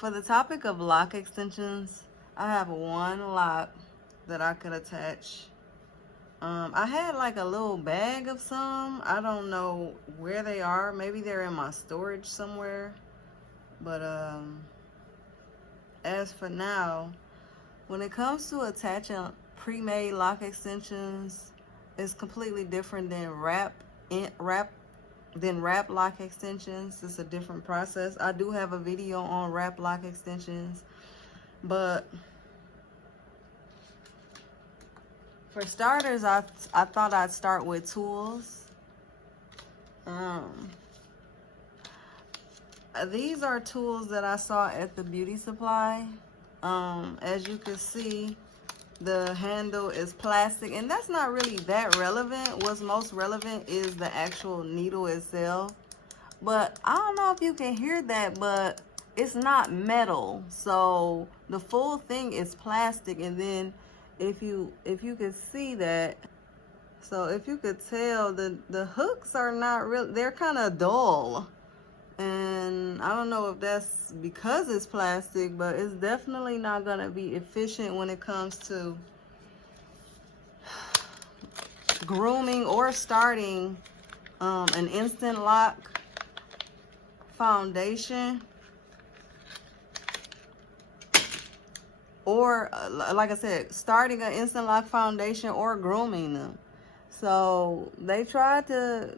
For the topic of lock extensions, I have one lock that I could attach. I had like a little bag of some. I don't know where they are. Maybe they're in my storage somewhere. But as for now, when it comes to attaching pre-made lock extensions, it's completely different than wrap lock extensions. It's a different process. I do have a video on wrap lock extensions, but for starters, I thought I'd start with tools. These are tools that I saw at the beauty supply. As you can see, the handle is plastic, and that's not really that relevant. What's most relevant is the actual needle itself. But I don't know if you can hear that, but it's not metal. So the full thing is plastic, and then if you could see that, so if you could tell, the hooks are not real, they're kind of dull. And I don't know if that's because it's plastic, but it's definitely not gonna be efficient when it comes to grooming or starting an instant lock foundation, or like I said, starting an instant lock foundation or grooming them. So they tried to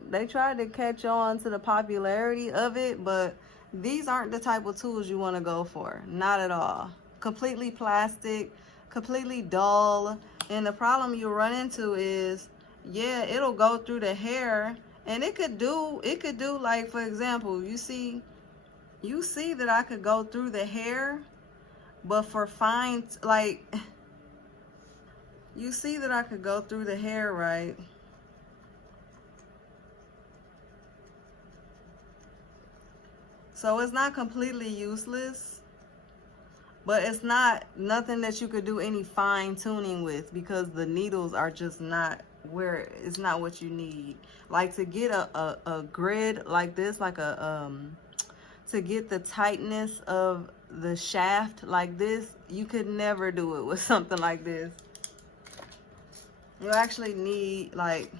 catch on to the popularity of it, but these aren't the type of tools you want to go for. Not at all. Completely plastic, completely dull, and the problem you run into is, yeah, it'll go through the hair, and it could do like, for example, you see that I could go through the hair, but for fine, like, you see that I could go through the hair, right? So it's not completely useless, but it's not nothing that you could do any fine tuning with, because the needles are just not where, it's not what you need. Like to get a grid like this, like to get the tightness of the shaft like this, you could never do it with something like this. You actually need, like,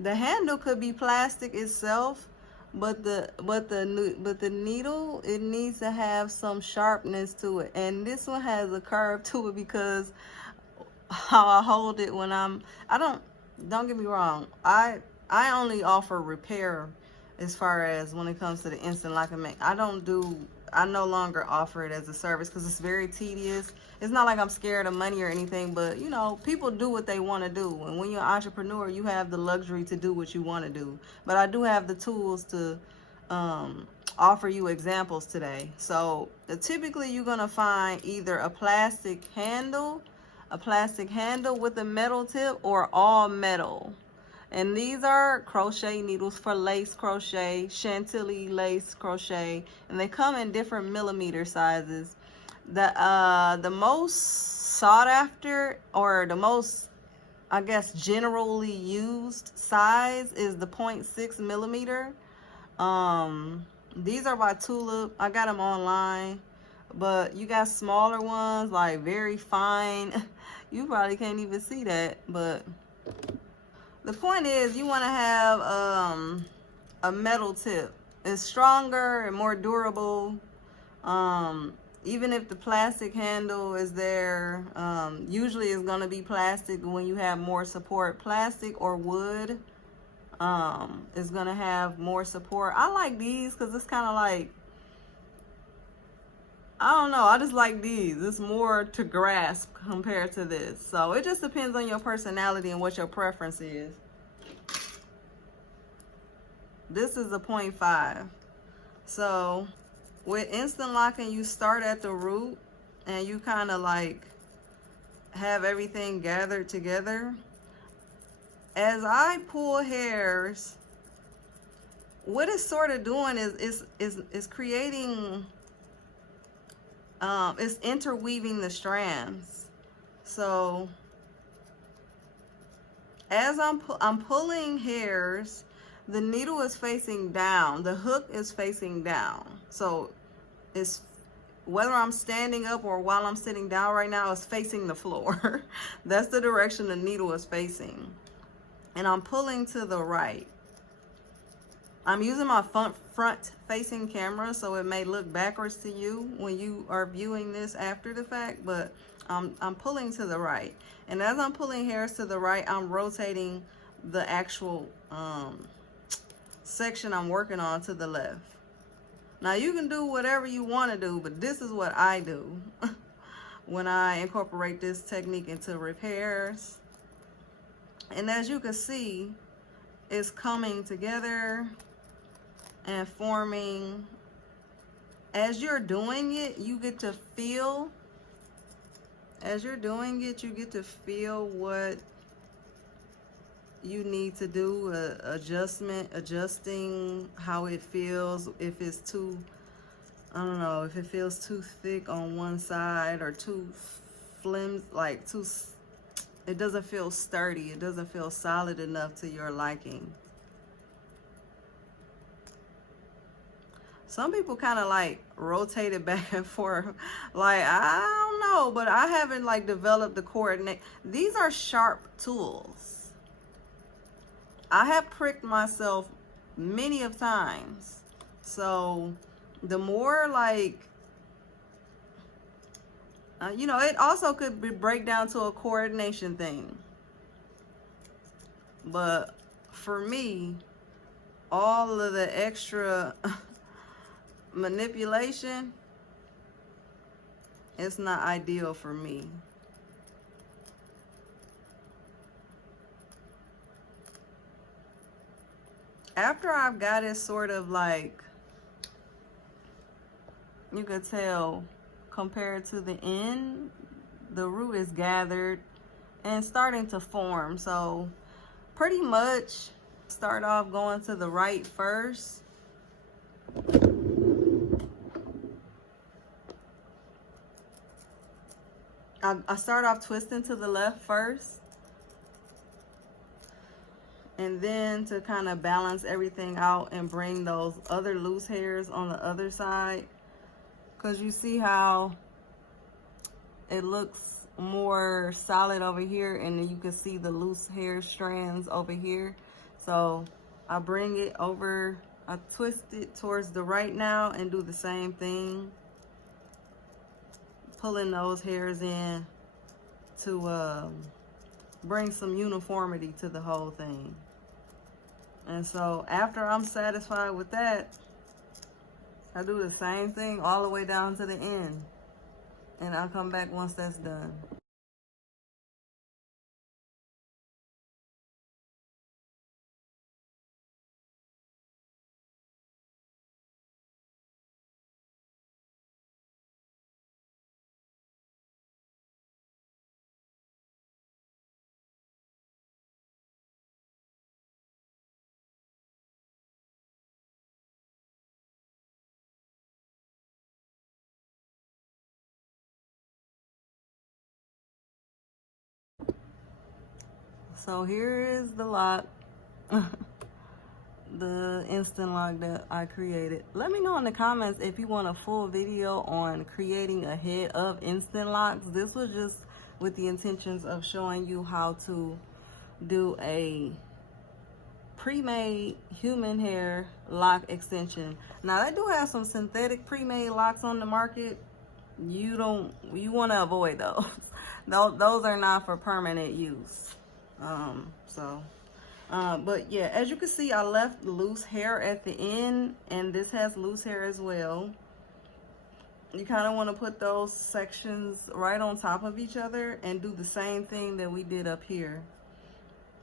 the handle could be plastic itself, but the needle, it needs to have some sharpness to it. And this one has a curve to it because how I hold it when don't get me wrong, I only offer repair as far as when it comes to the instant lock and make. I no longer offer it as a service because it's very tedious. It's not like I'm scared of money or anything, but you know, people do what they want to do. And when you're an entrepreneur, you have the luxury to do what you want to do. But I do have the tools to offer you examples today. So typically you're going to find either a plastic handle with a metal tip, or all metal. And these are crochet needles for lace crochet, Chantilly lace crochet, and they come in different millimeter sizes. The most sought after, or the most, I guess, generally used size is the 0.6 millimeter. These are by Tulip. I got them online, but you got smaller ones, like very fine. You probably can't even see that, but the point is, you want to have a metal tip. It's stronger and more durable. Even if the plastic handle is there, usually it's going to be plastic. When you have more support, plastic or wood is going to have more support. I like these because it's kind of like, I don't know, I just like these. It's more to grasp compared to this. So it just depends on your personality and what your preference is. This is a 0.5. So with instant locking, you start at the root and you kind of like have everything gathered together. As I pull hairs, what it's sort of doing is creating, it's interweaving the strands. So as I'm pulling hairs, the needle is facing down, the hook is facing down. So it's, whether I'm standing up or while I'm sitting down right now, it's facing the floor. That's the direction the needle is facing. And I'm pulling to the right. I'm using my front facing camera, so it may look backwards to you when you are viewing this after the fact, but I'm pulling to the right. And as I'm pulling hairs to the right, I'm rotating the actual section I'm working on to the left. Now you can do whatever you want to do, but this is what I do when I incorporate this technique into repairs. And as you can see, it's coming together and forming. As you're doing it, you get to feel, as you're doing it, you get to feel what you need to do, adjusting how it feels. If it's too, I don't know, if it feels too thick on one side or too flimsy, like too, it doesn't feel sturdy, it doesn't feel solid enough to your liking. Some people kind of like rotate it back and forth. Like, I don't know, but I haven't like developed the coordinate. These are sharp tools. I have pricked myself many of times. So the more like, you know, it also could break down to a coordination thing. But for me, all of the extra manipulation, it's not ideal for me. After I've got it sort of like, you could tell compared to the end, the root is gathered and starting to form. So pretty much start off going to the right first. I start off twisting to the left first, and then to kind of balance everything out and bring those other loose hairs on the other side, because you see how it looks more solid over here, and then you can see the loose hair strands over here. So I bring it over, I twist it towards the right now and do the same thing, pulling those hairs in to bring some uniformity to the whole thing. And so after I'm satisfied with that, I do the same thing all the way down to the end, and I'll come back once that's done. So here is the lock, the instant lock that I created. Let me know in the comments if you want a full video on creating a head of instant locks. This was just with the intentions of showing you how to do a pre-made human hair lock extension. Now they do have some synthetic pre-made locks on the market. You want to avoid those. Those are not for permanent use. But yeah, as you can see, I left loose hair at the end, and this has loose hair as well. You kind of want to put those sections right on top of each other and do the same thing that we did up here.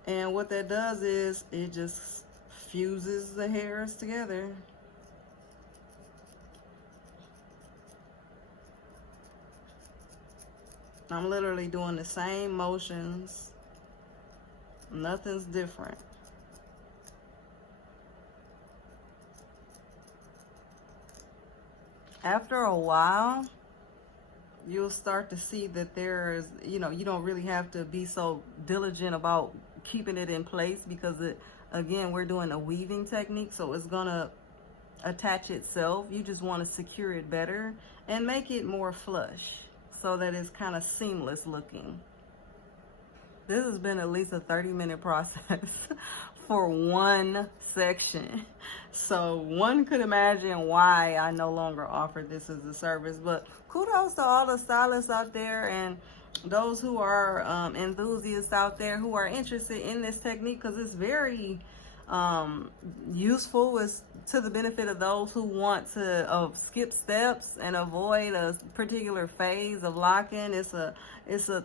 And what that does is it just fuses the hairs together. I'm literally doing the same motions. Nothing's different. After a while, you'll start to see that there's, you know, you don't really have to be so diligent about keeping it in place, because it again, we're doing a weaving technique, so it's gonna attach itself. You just want to secure it better and make it more flush so that it's kind of seamless looking. This has been at least a 30-minute process for one section. So one could imagine why I no longer offer this as a service. But kudos to all the stylists out there and those who are enthusiasts out there who are interested in this technique, because it's very useful. It's to the benefit of those who want to skip steps and avoid a particular phase of locking. It's a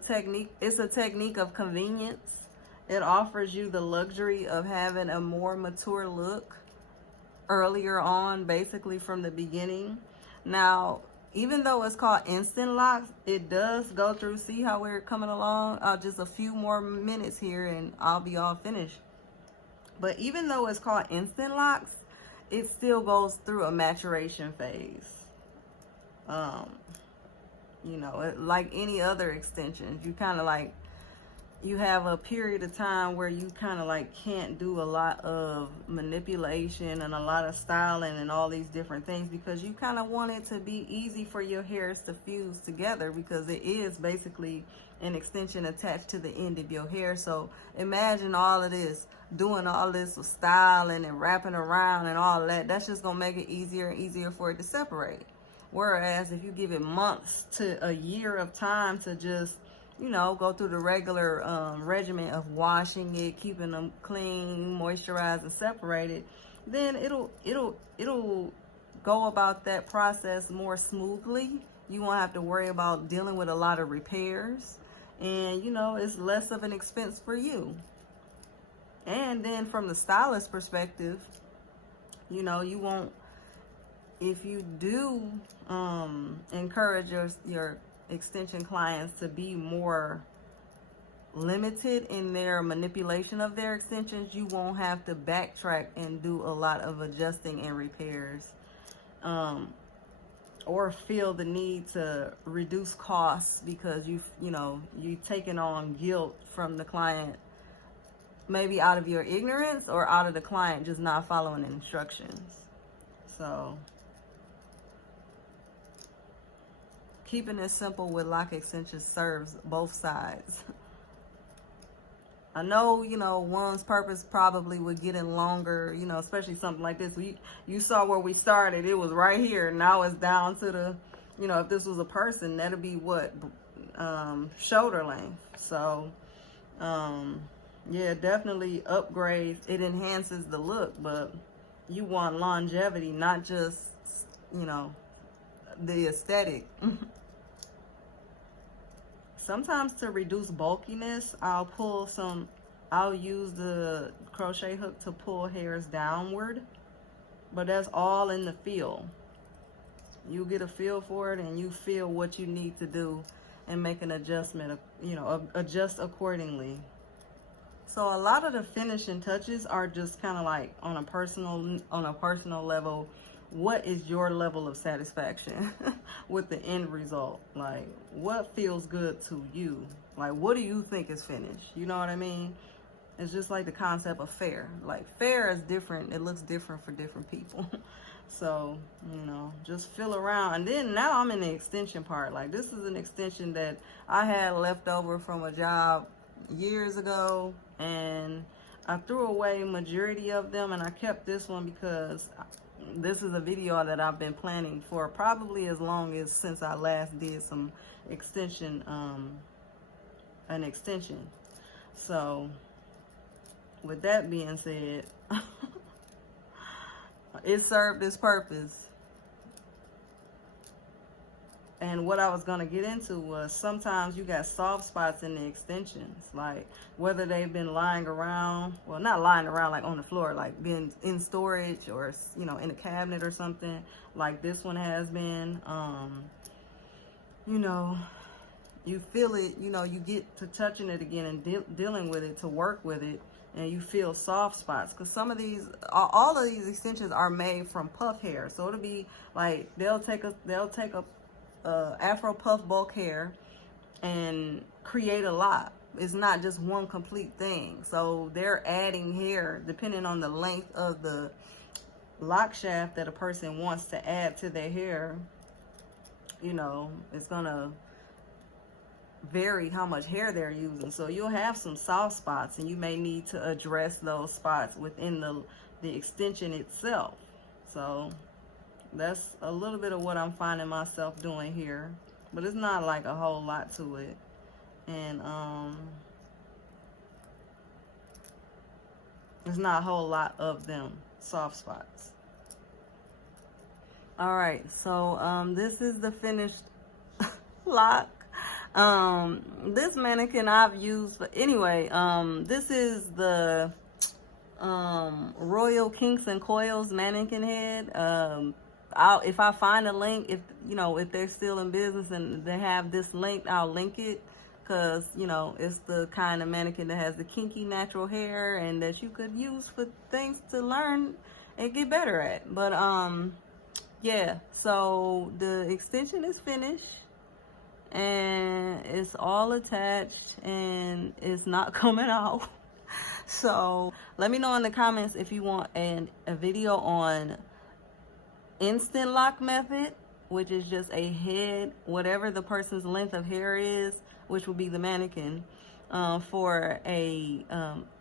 technique of convenience. It offers you the luxury of having a more mature look earlier on, basically from the beginning. Now, even though it's called instant locks, it does go through, see how we're coming along, just a few more minutes here and I'll be all finished. But even though it's called instant locks, it still goes through a maturation phase. You know, like any other extensions, you kind of like, you have a period of time where you kind of like can't do a lot of manipulation and a lot of styling and all these different things, because you kind of want it to be easy for your hairs to fuse together, because it is basically an extension attached to the end of your hair. So imagine all of this, doing all this styling and wrapping around and all that. That's just gonna make it easier and easier for it to separate. Whereas if you give it months to a year of time to just, you know, go through the regular regimen of washing it, keeping them clean, moisturized, and separated, then it'll go about that process more smoothly. You won't have to worry about dealing with a lot of repairs, and you know, it's less of an expense for you. And then from the stylist perspective, you know, you won't, if you do encourage your extension clients to be more limited in their manipulation of their extensions, you won't have to backtrack and do a lot of adjusting and repairs, or feel the need to reduce costs because you've taken on guilt from the client, maybe out of your ignorance or out of the client just not following the instructions. So keeping it simple with lock extensions serves both sides. I know, you know, one's purpose probably would get in longer, you know, especially something like this. You saw where we started. It was right here. Now it's down to the, you know, if this was a person, that'd be what? Shoulder length. So, yeah, definitely upgrades. It enhances the look, but you want longevity, not just, you know, the aesthetic. Sometimes to reduce bulkiness, I'll use the crochet hook to pull hairs downward, but that's all in the feel. You get a feel for it and you feel what you need to do and make an adjustment, you know, adjust accordingly. So a lot of the finishing touches are just kind of like on a personal level. What is your level of satisfaction with the end result? Like, what feels good to you? Like, what do you think is finished? You know what I mean? It's just like the concept of fair. Like, fair is different. It looks different for different people. So, you know, just feel around. And then now I'm in the extension part. Like, this is an extension that I had left over from a job years ago, and I threw away majority of them, and I kept this one because this is a video that I've been planning for probably as long as since I last did some extension, an extension. So with that being said, it served its purpose. And what I was going to get into was sometimes you got soft spots in the extensions, like whether they've been lying around, well, not lying around like on the floor, like been in storage or, you know, in a cabinet or something like this one has been. You know, you feel it, you know, you get to touching it again and dealing with it, to work with it, and you feel soft spots, because some of these, all of these extensions are made from puff hair. So it'll be like they'll take a Afro puff bulk hair and create a lot, It's not just one complete thing. So they're adding hair depending on the length of the lock shaft that a person wants to add to their hair. You know, it's gonna vary how much hair they're using. So you'll have some soft spots, and you may need to address those spots within the extension itself. So that's a little bit of what I'm finding myself doing here, but it's not like a whole lot to it. And there's not a whole lot of them soft spots. All right, so this is the finished lock. This mannequin I've used, but anyway, this is the Royal Kinks and Coils mannequin head. If I find a link, if you know, if they're still in business and they have this link, I'll link it, because you know, it's the kind of mannequin that has the kinky natural hair and that you could use for things to learn and get better at. But yeah, so the extension is finished and it's all attached and it's not coming out. So let me know in the comments if you want a video on instant lock method, which is just a head, whatever the person's length of hair is, which will be the mannequin, for a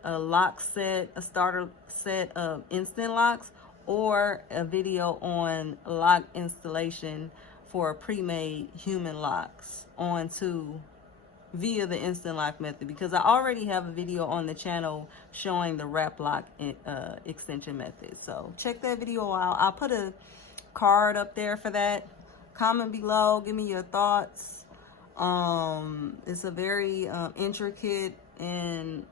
lock set, a starter set of instant locks, or a video on lock installation for pre-made human locks via the instant lock method, because I already have a video on the channel showing the wrap lock extension method. So check that video out. I'll put a card up there for that. Comment below, give me your thoughts. It's a very intricate and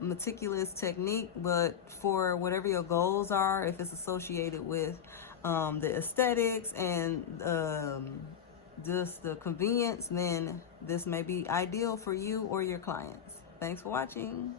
meticulous technique, but for whatever your goals are, if it's associated with the aesthetics and just the convenience, then this may be ideal for you or your clients. Thanks for watching.